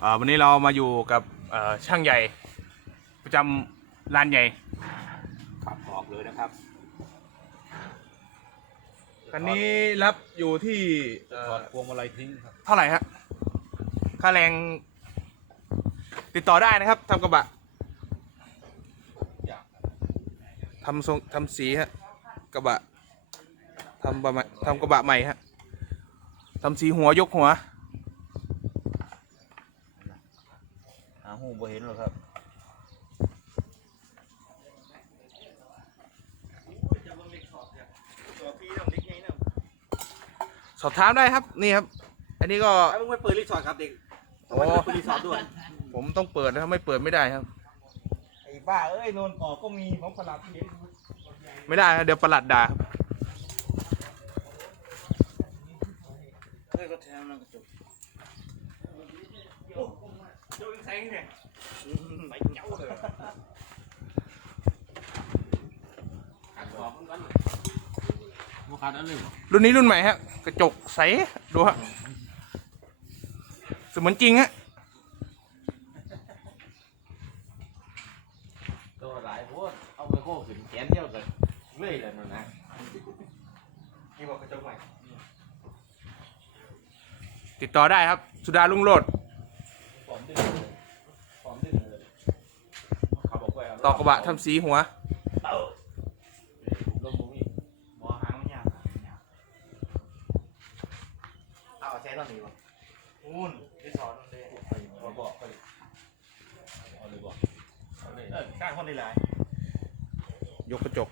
เอ่อวันนี้เรามาอยู่กับเอ่อช่างใหญ่ ประจำร้านใหญ่ขับออกเลยนะครับคันนี้รับอยู่ที่เอ่อถอดพวงมาลัยทิ้งครับเท่าไหร่ฮะค่าแรงติดต่อได้นะครับทำกระบะอยากทำทรงทำสีฮะกระบะทำประมาณทำกระบะใหม่ฮะทำสีหัวยกหัวาหูบ่เห็นหรอกครับสอบถามได้ครับนี่ครับ อันนี้ก็ไอ้มึงไปเปิดรีสอร์ทครับเด็กโอ้ทำไมไม่เปิดรีสอร์ทด้วย ผมต้องเปิดนะครับไม่เปิดไม่ได้ครับไอ้บ้าเอ้ยโนนก่อก็มีของประหลาดที่เห็นไม่ได้ครับเดี๋ยวประหลัดด่าครับ เฮ้ยก็แทงนั่นกระจกโดนแสงเนี่ยไปเจ้าเลยมาขาดอันหนึ่งรุ่นนี้รุ่นใหม่ฮะ กระจกใส ดูฮะเสมือนจริงฮะตัวหลายพวกเอาไปโค้ขึ้นแขนเที่ยวกันเรื่อยเลยนั่นนะนี่บอกกระจกใหม่ ติดต่อได้ครับ สุดาลุงโรด ปลอมดึงเลยปลอมดึงเลยขับออกไปเา ต่อกระบะทำสีหัวเต้าลงมุ้งอีกหมอหางมันยากหางมันยากเอาใช้ตอนนี้วะนู่นรีสอร์ทนั่นเลยมาบอกไปเอาเลยบอกเอาเลยเออข้างคนได้หลายยกกระจก